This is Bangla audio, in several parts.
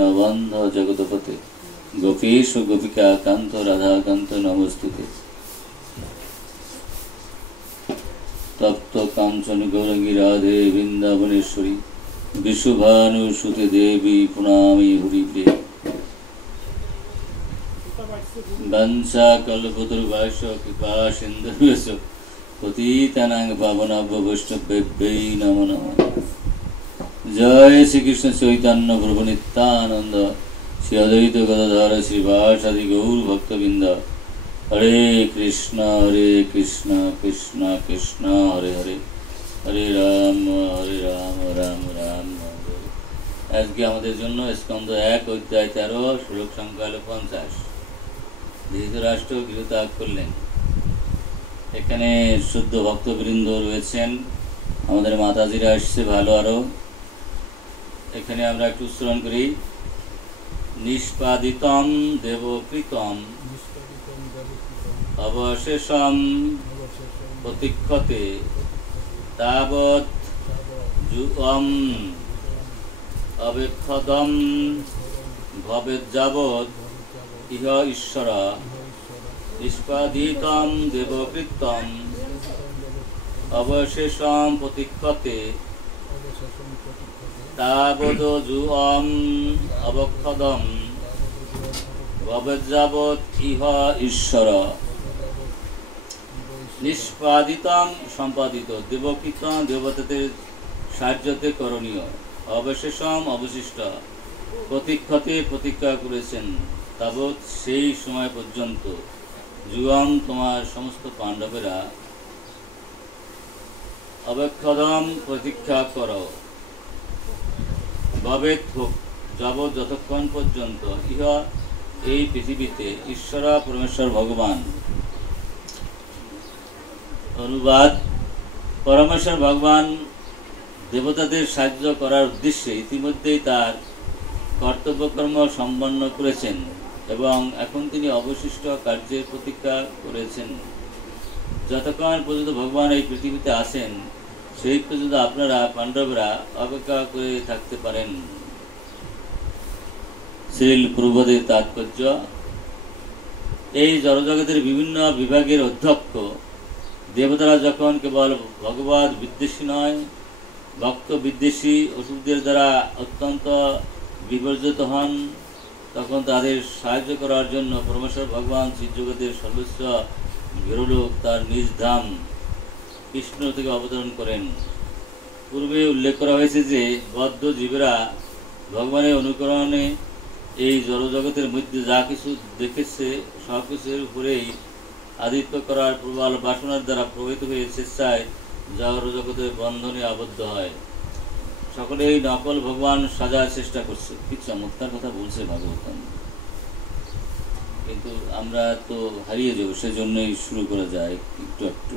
দীনবন্ধ জগৎপতে গোপীশ গোপিকা কান্ত রাধাকান্ত নমস্তুতে। তপ্ত কাঞ্চন গৌরঙ্গী রাধে বৃন্দাবনেশ্বরী বিশ্বভানুসুতে দেবী প্রণামী হরিপ্রিয়। বংশা কল্পতরুভাষ্য কৃপা সিন্ধুভ্যশ্চ পতিতানাং পাবনাভ্য বৈষ্ণবেভ্যৈ নমো নমঃ। জয় শ্রীকৃষ্ণ চৈতন্য প্রভু নিত্যানন্দ শ্রী অদ্বৈত গদাধর শ্রীবাসাদি গৌর ভক্তবৃন্দ। হরে কৃষ্ণ কৃষ্ণ কৃষ্ণ হরে হরে, হরে রাম রাম রাম হরে। আজকে আমাদের জন্য স্কন্ধ 1 অধ্যায় 13 শ্লোক সংখ্যা 50। ধৃতরাষ্ট্র গৃহত্যাগ করলেন। এখানে শুদ্ধ ভক্তবৃন্দ রয়েছেন, আমাদের মাতাজিরা আসছে ভালো। আরো এখানে আমরা একটু উচ্চারণ করি, নিষ্পাদিতম দেবকৃতম অবশেষম প্রতীক্ষতে তাবৎ যুগম অবেক্ষদম ভবেজ্যাবৎ ইহ ঈশ্বর। নিষ্পাদিতম দেবকৃতম অবশেষম প্রতীক্ষতে তাবৎ যুগম অবক্ষদম ভবেজ্যাবৎ ইহ ঈশ্বর। নিষ্পাদিতম সম্পাদিত, দেবকৃতম দেবতাদের সাহায্যতে করণীয়, অবশেষম অবশিষ্ট, প্রতীক্ষতে প্রতীক্ষা করেছেন, তাবৎ সেই সময় পর্যন্ত, যুগম তোমার সমস্ত পাণ্ডবেরা, অবক্ষদম প্রতীক্ষা করো, ভবেৎ হোক যাবৎ যতক্ষণ পর্যন্ত, ইহ এই পৃথিবীতে, ঈশ্বর পরমেশ্বর ভগবান। অনুবাদ, পরমেশ্বর ভগবান দেবতাদের সাহায্য করার উদ্দেশ্যে ইতিমধ্যেই তার কর্তব্যকর্ম সম্পন্ন করেছেন এবং এখন তিনি অবশিষ্ট কার্যের প্রতীক্ষা করেছেন। যতক্ষণ পর্যন্ত ভগবান এই পৃথিবীতে আসেন সেই পর্যন্ত আপনারা পাণ্ডবরা অপেক্ষা করে থাকতে পারেন। শ্রীল পূর্বদের তাৎপর্য, এই জড়জগতের বিভিন্ন বিভাগের অধ্যক্ষ দেবতারা যখন কেবল ভগবত বিদ্বেষী নয়, ভক্ত বিদ্বেষী অসুরদের দ্বারা অত্যন্ত বিবর্জিত হন, তখন তাদের সাহায্য করার জন্য পরমেশ্বর ভগবান শ্রীজগতের সর্বোচ্চ গেরুলোক তার নিজ ধাম কৃষ্ণ থেকে অবতরণ করেন। পূর্বে উল্লেখ করা হয়েছে যে বদ্ধ জীবেরা ভগবানের অনুকরণে এই জড়জগতের মধ্যে যা কিছু দেখেছে সব কিছুর উপরেই আধিপত্য করার প্রবল বাসনার দ্বারা প্রভাবিত হয়ে স্বেচ্ছায় জড়জগতের বন্ধনে আবদ্ধ হয়। সকলে এই নকল ভগবান সাজার চেষ্টা করছে। কি চমৎকার কথা বলছে ভাগবতম, কিন্তু আমরা তো হারিয়ে যাবো, সেজন্যই শুরু করা যায় একটু একটু।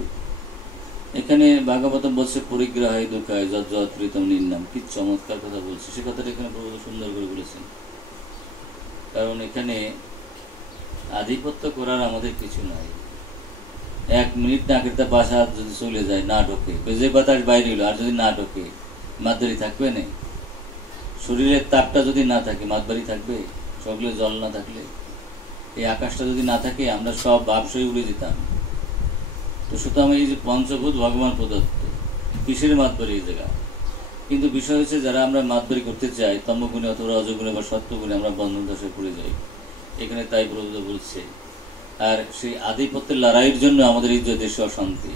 এখানে ভাগবতম বলছে পরিগ্রহায় দুঃখায় যৎ প্রীতম নির্নাম। কি চমৎকার কথা বলছে, সে কথাটা এখানে প্রভু সুন্দর করে বলেছেন। কারণ এখানে আধিপত্য করার আমাদের কিছু নাই। 1 মিনিট নাকেরটা বাসা যদি চলে যায়, না ঢোকে, বেজে বাতাস বাইরে হলো, আর যদি না ঢোকে মাতবাড়ি থাকবে না? শরীরের তাপটা যদি না থাকে মাতবাড়ি থাকবে? সকলে জল না থাকলে, এই আকাশটা যদি না থাকে, আমরা সব বাপসই উড়ে যেতাম। তো সুতরাং এই যে পঞ্চভূত ভগবান প্রদত্ত, কিসের মাতবাড়ি এই জায়গা? কিন্তু বিষয় হচ্ছে, যারা আমরা মাতবাড়ি করতে চাই তমগুণে অথবা রজগুণে বা সত্যগুণে, আমরা বন্ধন দশায় পড়ে যাই। এখানে তাই প্রভু বলছে। আর সেই আধিপত্যের লড়াইয়ের জন্য আমাদের এই যে দেশে অশান্তি।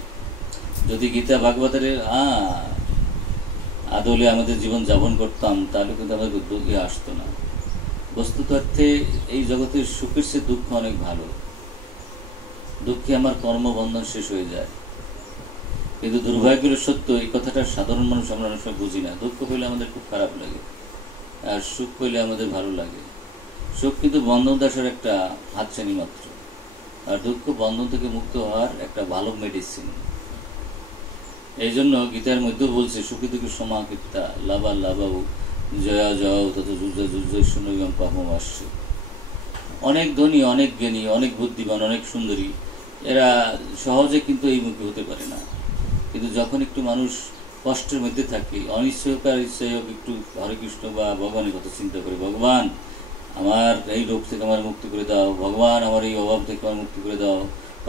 যদি গীতা ভাগবতের আদলে আমাদের জীবন যাপন করতাম, তাহলে কিন্তু আমাদের দুঃখে আসতো না। বস্তুতথ্যে এই জগতের সুখের চেয়ে দুঃখ অনেক ভালো। দুঃখে আমার কর্মবন্ধন শেষ হয়ে যায়। কিন্তু দুর্ভাগ্যের সত্য, এই কথাটা সাধারণ মানুষ আমরা অনেক সময় বুঝি না। দুঃখ পেলে আমাদের খুব খারাপ লাগে, আর সুখ পেলে আমাদের ভালো লাগে। সুখ কিন্তু বন্ধন দাসের একটা হাতছানি মাত্র, আর দুঃখ বন্ধন থেকে মুক্ত হওয়ার একটা ভালো মেডিসিন। এই জন্য গীতার মধ্যেও বলছে, সুখী দুঃখী সমাকৃতা লাভা লাভাও জয়া জয়াও তত যুদ্ধ যুদ্ধ শুনবাম পাপম আসছে। অনেক ধনী, অনেক জ্ঞানী, অনেক বুদ্ধিমান, অনেক সুন্দরী, এরা সহজে কিন্তু এই মুখী হতে পারে না। কিন্তু যখন একটু মানুষ কষ্টের মধ্যে থাকি, অনিশ্চয়তার ইচ্ছাই হোক একটু হরে কৃষ্ণ বা ভগবানের কথা চিন্তা করি, ভগবান আমার এই রোগ থেকে আমার মুক্তি করে দাও, ভগবান আমার এই অভাব থেকে আমার মুক্তি করে দাও,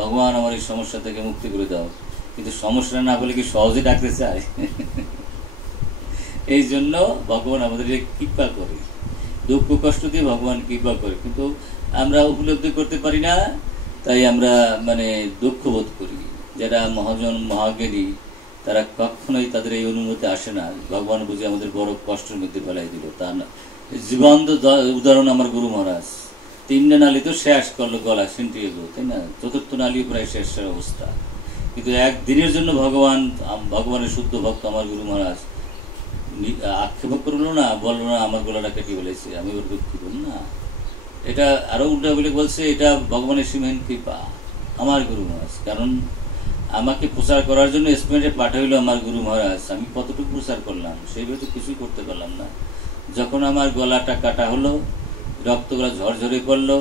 ভগবান আমার এই সমস্যা থেকে মুক্তি করে দাও। কিন্তু সমস্যা না বলে কি সহজে ডাকতে চায়? এই জন্য ভগবান আমাদের কৃপা করে, দুঃখ কষ্ট দিয়ে ভগবান কৃপা করে, কিন্তু আমরা উপলব্ধি করতে পারি না, তাই আমরা দুঃখ বোধ করি। যারা মহাজন মহাজ্ঞানী তারা কখনোই তাদের এই অনুমতি আসে না, ভগবান বুঝে আমাদের বড় কষ্টের মধ্যে ফেলাই দিল। তা না, জীবন্ত উদাহরণ আমার গুরু মহারাজ, 3টে নালী তো শেষ করলো, গলা সিন্টিয়ে গেল, তাই না, 4র্থ নালীও প্রায় শেষের অবস্থা। কিন্তু একদিনের জন্য ভগবানের শুদ্ধ ভক্ত আমার গুরু মহারাজ আক্ষেপ করলো না, বললো না আমার গলাটা কেটে ফেলেছে, আমি ওর দুঃখিত না। এটা আরো উল্টা বলে বলছে এটা ভগবানের সীমাহীন কৃপা আমার গুরু মহারাজ। কারণ আমাকে প্রচার করার জন্য স্পেনে পাঠাইলো আমার গুরু মহারাজ, আমি কতটুকু প্রচার করলাম সেইভাবে তো কিছুই করতে পারলাম না। যখন আমার গলাটা কাটা হলো, রক্তগুলা ঝরঝরে পড়লো,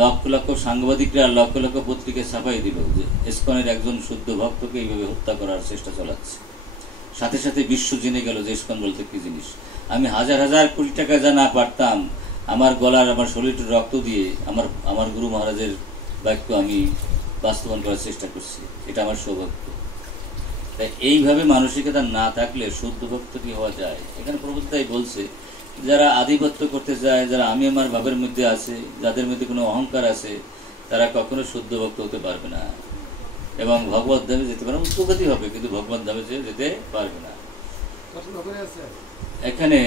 লক্ষ লক্ষ সাংবাদিকরা লক্ষ লক্ষ পত্রিকায় ছাপাই দিল যে ইসকনের একজন শুদ্ধ ভক্তকে এইভাবে হত্যা করার চেষ্টা চালাচ্ছে। সাথে সাথে বিশ্ব জেনে গেল যে ইসকন বলতে কি জিনিস। আমি হাজার হাজার কোটি টাকা যা না পারতাম, আমার গলার আমার শরীরটা রক্ত দিয়ে আমার গুরু মহারাজের বাক্য আমি বাস্তবায়ন করার চেষ্টা করছি। এটা আমার সৌভাগ্য। তাই এইভাবে মানসিকতা না থাকলে শুদ্ধ ভক্ত কি হওয়া যায়? এখানে প্রভুতাই বলছে, যারা আধিপত্য করতে চায়, যারা আমি আমার ভাবের মধ্যে আছে, যাদের মধ্যে কোনো অহংকার আছে, তারা কখনো শুদ্ধ ভক্ত হতে পারবে না এবং ভগবত ধামে যেতে পারে, উৎপত্তি হবে, কিন্তু ভগবান ধামে যেতে পারবে না। এখানে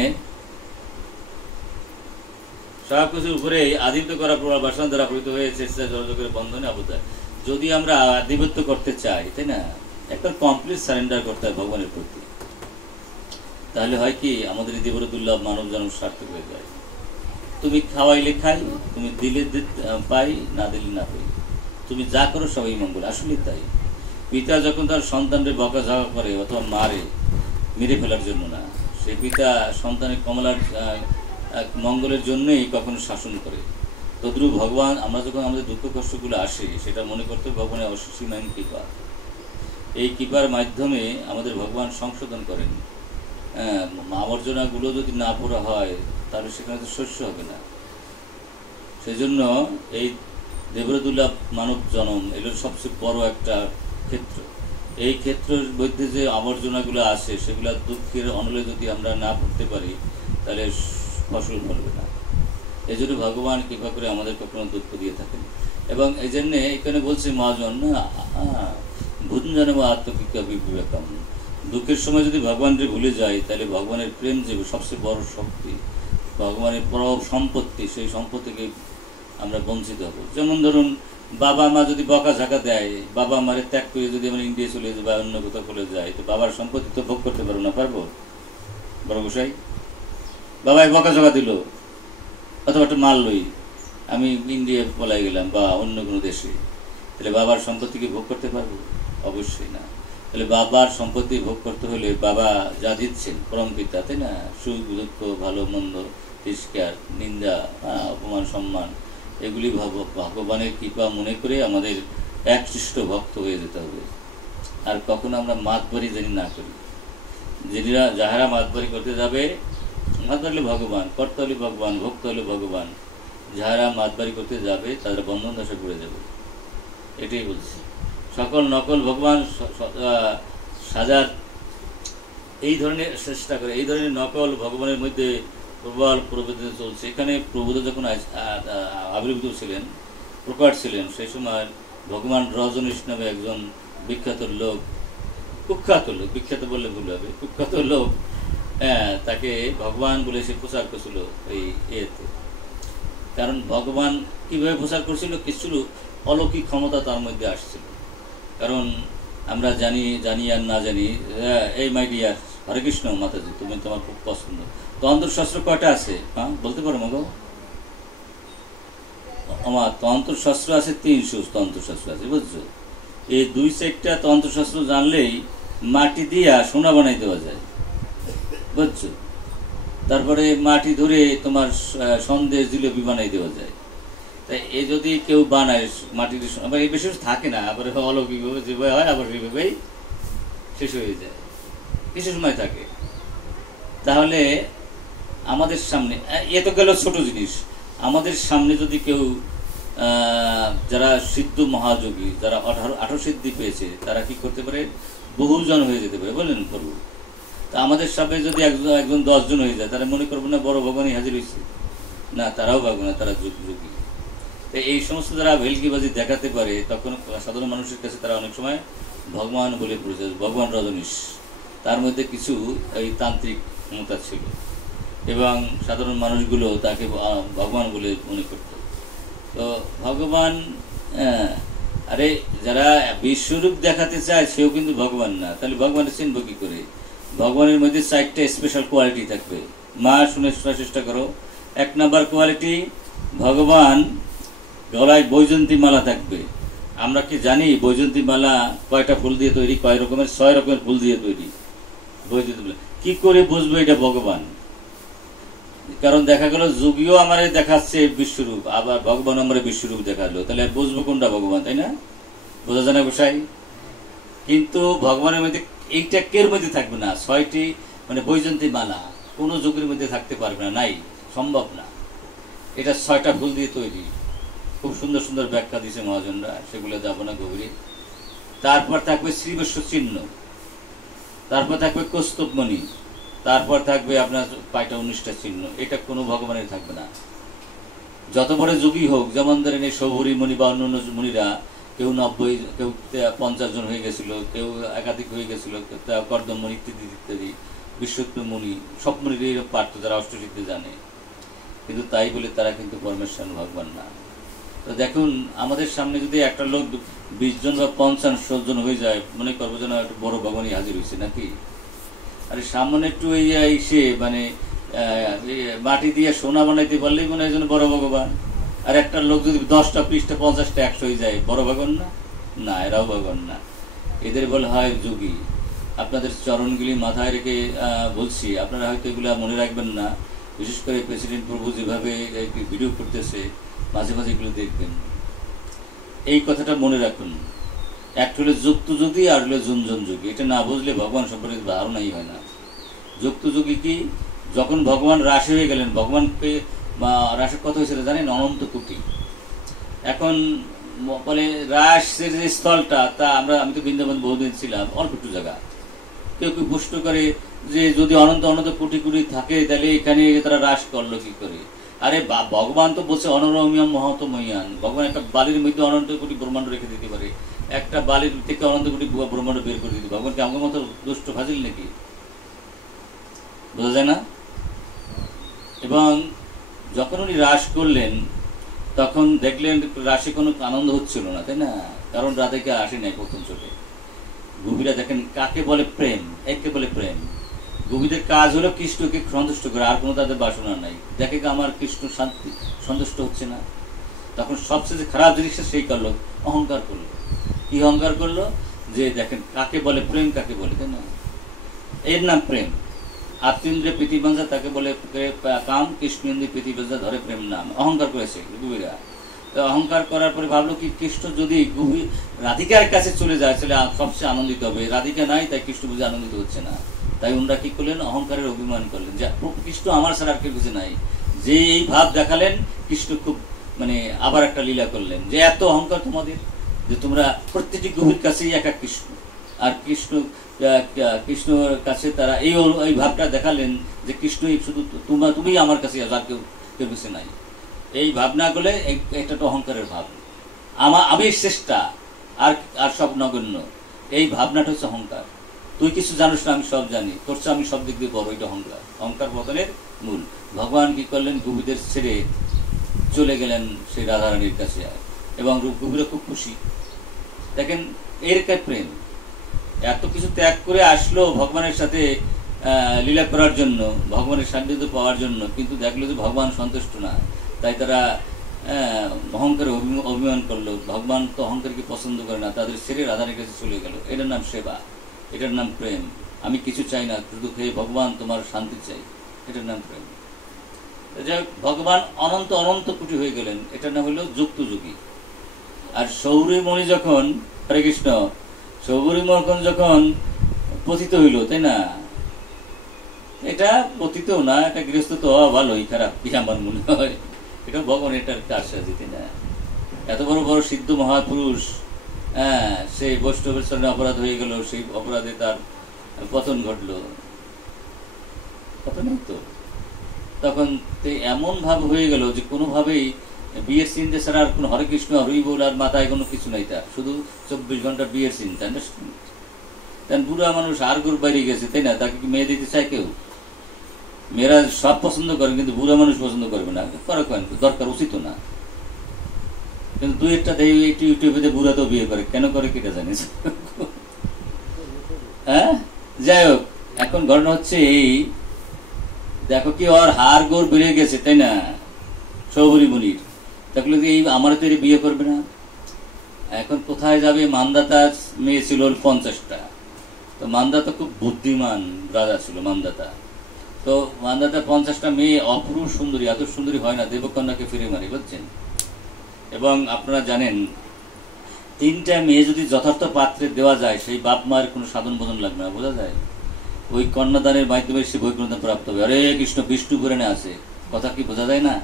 সবকিছুর উপরে আধিপত্য করা বাসনা দ্বারা পরিত হয়েছে জলযোগের বন্ধনে আবদ্ধ। যদি আমরা আধিপত্য করতে চাই, তাই না, একটা কমপ্লিট সারেন্ডার করতে হয় ভগবানের প্রতি, তাহলে হয় কি আমাদের এই দেবর দুর্লভ মানব জন্ম সার্থক হয়ে যায়। তুমি খাওয়াইলে খাই, তুমি দিলে পাই, না দিলে না পাই, তুমি যা করো সবাই মঙ্গল। আসলে তাই। পিতা যখন তার সন্তানদের বকাঝকা করে অথবা মারে, মেরে ফেলার জন্য না, সে পিতা সন্তানের কমলার মঙ্গলের জন্যই কখনো শাসন করে। তদ্রুপ ভগবান, আমরা যখন আমাদের দুঃখ কষ্টগুলো আসে, সেটা মনে করতে ভগবানের অসীম কৃপা। এই কৃপার মাধ্যমে আমাদের ভগবান সংশোধন করেন। আবর্জনাগুলো যদি না পোড়া হয় তাহলে সেখানে তো শস্য হবে না। সেই জন্য এই দেবরদুল্লাভ মানব জন্ম এগুলো সবচেয়ে বড় একটা ক্ষেত্র। এই ক্ষেত্রের মধ্যে যে আবর্জনাগুলো আসে, সেগুলো দুঃখের অনলে যদি আমরা না পড়তে পারি তাহলে ফসল ফলবে না। এই জন্য ভগবান কৃপা করে আমাদের কখনো দুঃখ দিয়ে থাকেন। এবং এই জন্যে এখানে বলছে মহাজন না, ভুঞ্জন বা আত্মকৃপা বিবেকম, দুঃখের সময় যদি ভগবানকে ভুলে যাই তাহলে ভগবানের প্রেম যে সবচেয়ে বড় শক্তি, ভগবানের পরম সম্পত্তি, সেই সম্পত্তিকে আমরা বঞ্চিত হব। যেমন ধরুন, বাবা মা যদি বকা ঝাঁকা দেয়, বাবা মারে ত্যাগ করে যদি আমরা ইন্ডিয়া চলে যাই বা অন্য কোথাও চলে যাই, তো বাবার সম্পত্তি তো ভোগ করতে পারবো না। পারবো? বড় গোসাই বাবাই বকা ঝাঁকা দিল অথবা একটা মারলই, আমি ইন্ডিয়া পলাই গেলাম বা অন্য কোনো দেশে, তাহলে বাবার সম্পত্তিকে ভোগ করতে পারবো? অবশ্যই না। তাহলে বাবার সম্পত্তি ভোগ করতে হলে বাবা যা দিচ্ছেন পরম পিতা, তাই না, সুখ দুঃখ ভালো মন্দ তিরস্কার নিন্দা অপমান সম্মান, এগুলি ভগবানের কৃপা মনে করে আমাদের একনিষ্ঠ ভক্ত হয়ে যেতে হবে। আর কখনো আমরা মাতবাড়ি যেন না করি। যাহারা মাতবাড়ি করতে যাবে, মাতবাড়ি হলে ভগবান, কর্তা হলে ভগবান, ভক্ত হলে ভগবান, যাহারা মাতবাড়ি করতে যাবে তারা বন্ধন দশা করে যাবে। এটাই বলছি। সকল নকল ভগবান সাজার এই ধরনের চেষ্টা করে, এই ধরনের নকল ভগবানের মধ্যে প্রবল প্রবৃত্তি চলছে। এখানে প্রভুদ যখন আবির্ভূত ছিলেন, প্রকট ছিলেন, সেই সময় ভগবান রজনীশ নামে একজন বিখ্যাত লোক, কুখ্যাত লোক, বিখ্যাত বললে ভুল হবে, কুখ্যাত লোক, তাকে ভগবান বলে সে প্রচার করছিল এই এতে। কারণ ভগবান কীভাবে প্রচার করছিল, কিছু অলৌকিক ক্ষমতা তার মধ্যে আসছিল। কারণ আমরা জানি আর না জানি, এই মাই ডিয়ার হরে কৃষ্ণ মাতাজি, তুমি তোমার খুব পছন্দ। তন্ত্রশাস্ত্র কয়টা আছে? হ্যাঁ, বলতে পারো মগো? আমার তন্ত্রশাস্ত্র আছে 300 তন্ত্রশাস্ত্র আছে, বুঝছো? এই 2-4টা তন্ত্রশাস্ত্র জানলেই মাটি দিয়া সোনা বানাই দেওয়া যায়, বুঝছো? তারপরে মাটি ধরে তোমার সন্দেশ জিলেবি বানাই দেওয়া যায়। তাই এ যদি কেউ বানায় মাটির, আবার এই বেশি থাকে না, আবার অলৌকিকভাবে যেভাবে হয় আবার সেইভাবেই শেষ হয়ে যায়। কিছু সময় থাকে। তাহলে আমাদের সামনে এ তো গেল ছোট জিনিস। আমাদের সামনে যদি কেউ যারা সিদ্ধ মহাযোগী, যারা 18 সিদ্ধি পেয়েছে, তারা কি করতে পারে? বহুজন হয়ে যেতে পারে, বলেন প্রভু। তা আমাদের সামনে যদি একজন 10 জন হয়ে যায়, তারা মনে করবো না বড় ভগবানই হাজির হয়েছে? না, তারাও ভাববে না, তারা যোগী। এই সমস্ত যারা ভেলকিবাজি দেখাতে পারে, তখন সাধারণ মানুষের কাছে তারা অনেক সময় ভগবান বলে পরিচয়। ভগবান রজনীশ, তার মধ্যে কিছু এই তান্ত্রিক ক্ষমতা ছিল এবং সাধারণ মানুষগুলো তাকে ভগবান বলে মনে করত। তো ভগবান, আরে যারা বিশ্বরূপ দেখাতে চায় সেও কিন্তু ভগবান না। তাহলে ভগবানের চিনব কি করে? ভগবানের মধ্যে 4টা স্পেশাল কোয়ালিটি থাকবে। মা, শুনে শোনার চেষ্টা করো। 1 নাম্বার কোয়ালিটি, ভগবান গলায় বৈজন্তী মালা থাকবে। আমরা কি জানি বৈজন্তী মালা কয়টা ফুল দিয়ে তৈরি? কয় রকমের? 6 রকমের ফুল দিয়ে তৈরি বৈজন্তী মালা। কি করে বুঝবো এটা ভগবান? কারণ দেখা গেল যোগীও আমারে দেখাচ্ছে বিশ্বরূপ, আবার ভগবান আমারে বিশ্বরূপ দেখালো, তাহলে বুঝবো কোনটা ভগবান, তাই না? বোঝা যায় না গোসাই? কিন্তু ভগবানের মধ্যে এইটা কের মধ্যে থাকবে না। 6টি মানে বৈজন্তী মালা কোনো যোগীর মধ্যে থাকতে পারবে না, নাই, সম্ভব না। এটা 6টা ফুল দিয়ে তৈরি। খুব সুন্দর সুন্দর ব্যাখ্যা দিয়েছে মহাজনরা, সেগুলো যাব না গভীরে। তারপর থাকবে শ্রীবৎস চিহ্ন, তারপর থাকবে কৌস্তবমণি, তারপর থাকবে আপনার 19টা চিহ্ন। এটা কোনো ভগবানের থাকবে না, যত বড় যোগী হোক। যেমন ধরেন এই সৌভরী মুনি বা অন্য মুনিরা, কেউ 90, কেউ 50 জন হয়ে গেছিল, কেউ একাধিক হয়ে গেছিল, কর্দম মুনি ইত্যাদি ইত্যাদি, বিশ্বত্ব মুনি, সব মুনির এইরকম পারত যারা অষ্টসিদ্ধি জানে। কিন্তু তাই বলে তারা কিন্তু পরমেশ্বর ভগবান না। তো দেখুন, আমাদের সামনে যদি একটা লোক 20 জন বা 50 জন হয়ে যায়, মনে করবো যেন একটু বড় ভগবানই হাজির হয়েছে নাকি? আরে সামনে একটু এসে মানে মাটি দিয়ে সোনা বানাইতে পারলেই মনে হয় যেন বড় ভগবান। আর একটা লোক যদি 10টা 20টা 50টা 100 হয়ে যায়, বড় ভগবান না? না, এরাও ভগবান না। এদের বলা হয় যোগী। আপনাদের চরণগুলি মাথায় রেখে বলছি, আপনারা হয়তো এগুলো মনে রাখবেন না। বিশেষ করে প্রেসিডেন্ট প্রভু যেভাবে ভিডিও করতেছে, মাঝে মাঝে এগুলো দেখবেন। এই কথাটা মনে রাখুন। একটা হলো যুক্ত যোগী, আর হলো জুনজন যোগী। এটা না বুঝলে ভগবান সম্পর্কে ধারণাই হয় না। যুক্ত যোগী কি? যখন ভগবান রাশি হয়ে গেলেন, ভগবানকে রাশি কত হয়েছিল জানেন? অনন্ত কোটি। এখন বলে রাসের যে স্থলটা, তা আমি তো বৃন্দাবন বহুদিন ছিলাম, অল্প একটু জায়গা। কেউ কেউ প্রশ্ন করে যে যদি অনন্ত অনন্ত কোটি কোটি থাকে, তাহলে এখানে তারা রাস করলো কি করে? আরে ভগবান তো বলছে অনরমিয়াম মহতময়ান। ভগবান একটা বালির মধ্যে অনন্ত কোটি ব্রহ্মাণ্ড রেখে দিতে পারে, একটা বালির থেকে অনন্ত কোটি ব্রহ্মাণ্ড বের করে দিতে। ভগবানকে আমার মতো দুষ্ট ফাজিল নাকি? বোঝা যায় না? এবং যখন উনি রাস করলেন, তখন দেখলেন রাসে কোনো আনন্দ হচ্ছিল না, তাই না? কারণ রাধাকে আসে নাই প্রথম চোখে। গোপীরা দেখেন কাকে বলে প্রেম, একে বলে প্রেম। গোপীদের কাজ হলো কৃষ্ণকে সন্তুষ্ট করে, আর কোনো তাদের বাসনা নাই। দেখে আমার কৃষ্ণ শান্তি সন্তুষ্ট হচ্ছে না, তখন সবচেয়ে খারাপ জিনিসটা সেই করলো, অহংকার করলো। কি অহংকার করলো? যে দেখেন কাকে বলে প্রেম, কাকে বলে, তাই না? এর নাম প্রেম। আত্মীন্দ্রিয় প্রীতিবাঞ্ছা তাকে বলে কাম, কৃষ্ণেন্দ্রিয় প্রীতিবাঞ্ছা ধরে প্রেম নাম। অহংকার করেছে গোপীরা। তো অহংকার করার পরে ভাবলো কি, কৃষ্ণ যদি রাধিকার কাছে চলে যায়, তাহলে সবচেয়ে আনন্দিত হবে। রাধিকা নাই, তাই কৃষ্ণ বুঝে আনন্দিত হচ্ছে না। তাই ওনারা কি করলেন? অহংকারের অভিমান করলেন, যে কৃষ্ণ আমার ছাড়া আর কেউ বুঝে নাই। যে এই ভাব দেখালেন, কৃষ্ণ খুব মানে আবার একটা লীলা করলেন, যে এত অহংকার তোমাদের, যে তোমরা প্রত্যেকটি গভীর কাছেই এক এক কৃষ্ণ। আর কৃষ্ণর কাছে তারা এই ভাবটা দেখালেন যে কৃষ্ণই শুধু তুমি আমার কাছে, আর কেউ কিছু নাই। এই ভাবনা করলে এটা তো অহংকারের ভাব। আমি শ্রেষ্ঠা, আর সব নগণ্য। এই ভাবনাটা হচ্ছে অহংকার। তুই কিছু জানিস না, আমি সব জানি, তোর চেয়ে আমি সব দিক দিয়ে বড়। এটা অহংকার, অহংকার পতনের মূল। ভগবান কি করলেন? গোপীদের ছেড়ে চলে গেলেন সেই রাধারানীর কাছে, এবং গোপীরা খুব খুশি। দেখেন এর প্রেম। এত কিছু ত্যাগ করে আসলো ভগবানের সাথে লীলা করার জন্য, ভগবানের সান্নিধ্য পাওয়ার জন্য, কিন্তু দেখলো যে ভগবান সন্তুষ্ট না। তাই তারা অহংকারে অভিমান করলো। ভগবান তো অহংকারকে পছন্দ করে না, তাদের ছেড়ে রাধারানীর কাছে চলে গেল। এটার নাম সেবা, এটার নাম প্রেম। আমি কিছু চাই না, শুধু খেয়ে ভগবান তোমার শান্তি চাই, এটার নাম প্রেম। যাই হোক, ভগবান অনন্ত অনন্ত কোটি হয়ে গেলেন, এটার নাম হলো যুক্ত যোগী। আর সৌরমণি যখন, হরে কৃষ্ণ, সৌরমণি যখন পতিত হইল, তাই না? এটা পতিতও না, এটা গৃহস্থ তো হওয়া ভালোই, খারাপ কি আমার মনে হয়। এটা ভগবান এটার আশ্বাস দিতে না। এত বড় বড় সিদ্ধ মহাপুরুষ, হ্যাঁ, সেই বৈষ্ণবের চরণে অপরাধ হয়ে গেল, সেই অপরাধে তার পতন ঘটলো, পতন তো তখন এমন ভাব হয়ে গেল যে কোনোভাবেই বিয়ের চিন্তা ছাড়া আর কোনো হরে কৃষ্ণ হরি বল আর মাথায় কোনো কিছু নাই তার, শুধু 24 ঘন্টা বিয়ের চিন্তা। তেন বুড়া মানুষ আর গোর বাইরে গেছে, তাই না? তাকে কি মেয়ে দিতে চায় কেউ? মেয়েরা সব পছন্দ করে, কিন্তু বুড়া মানুষ পছন্দ করবে না, করে দরকার উচিত না। কিন্তু দুই একটা দেয় ইউটিউবে বুড়া তো বিয়ে করে, কেন করে কেটে জানিস? হ্যাঁ, যাই হোক, এখন ঘটনা হচ্ছে এই, দেখো কি ওর হাড় গোড় বেড়ে গেছে, তাই না? সৌবরী মুনির দেখলো কি আমার তো বিয়ে করবে না, এখন কোথায় যাবে? মান্দাতার মেয়ে ছিল 50টা। তো মান্দাতা খুব বুদ্ধিমান রাজা ছিল মান্দাতা। তো মান্দাতা 50টা মেয়ে অপরূপ সুন্দরী, এত সুন্দরী হয় না, দেবকন্যাকে ফিরে মারে, বুঝছেন? এবং আপনারা জানেন 3টা মেয়ে যদি যথার্থ পাত্রে দেওয়া যায়, সেই বাপ মায়ের কোনো সাধন বোধন লাগবে না, বোঝা যায়? ওই কন্যাদানের মাধ্যমে সে বৈকুণ্ঠ প্রাপ্ত হবে। হরে কৃষ্ণ, বিষ্ণু পুরাণে আছে, কথা কি বোঝা যায় না?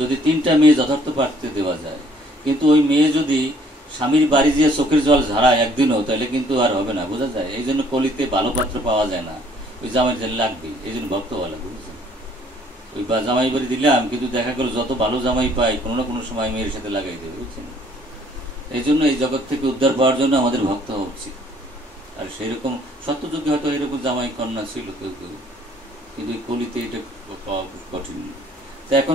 যদি 3টা মেয়ে যথার্থ পাত্রে দেওয়া যায়, কিন্তু ওই মেয়ে যদি স্বামীর বাড়ি দিয়ে চোখের জল ঝাড়ায় একদিনও, তাহলে কিন্তু আর হবে না, বোঝা যায়? এই জন্য কলিতে ভালো পাত্র পাওয়া যায় না, ওই জামাই লাগবেই, এই জন্য ভক্ত হওয়া লাগবে, বুঝছেন? ওই জামাই বাড়ি দিলাম, কিন্তু দেখা গেল যত ভালো জামাই পাই কোনো না কোনো সময় মেয়ের সাথে লাগাই দেবে, বুঝছেন? এই জন্য এই জগৎ থেকে উদ্ধার পাওয়ার জন্য আমাদের ভক্ত হওয়া উচিত। আর সেরকম সত্যযুগে হয়তো এরকম জামাই কন্যা ছিল কেউ কেউ, কিন্তু এই কলিতে এটা পাওয়া খুব কঠিন। তো এখন